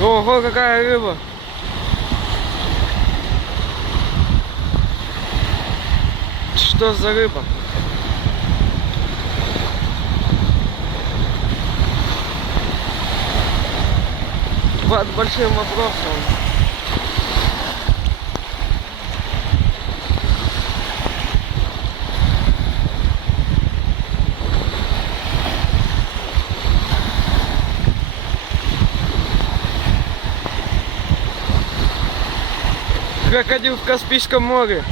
Ого, какая рыба! Что за рыба? Под большим вопросом. Крокодил в Каспийском море.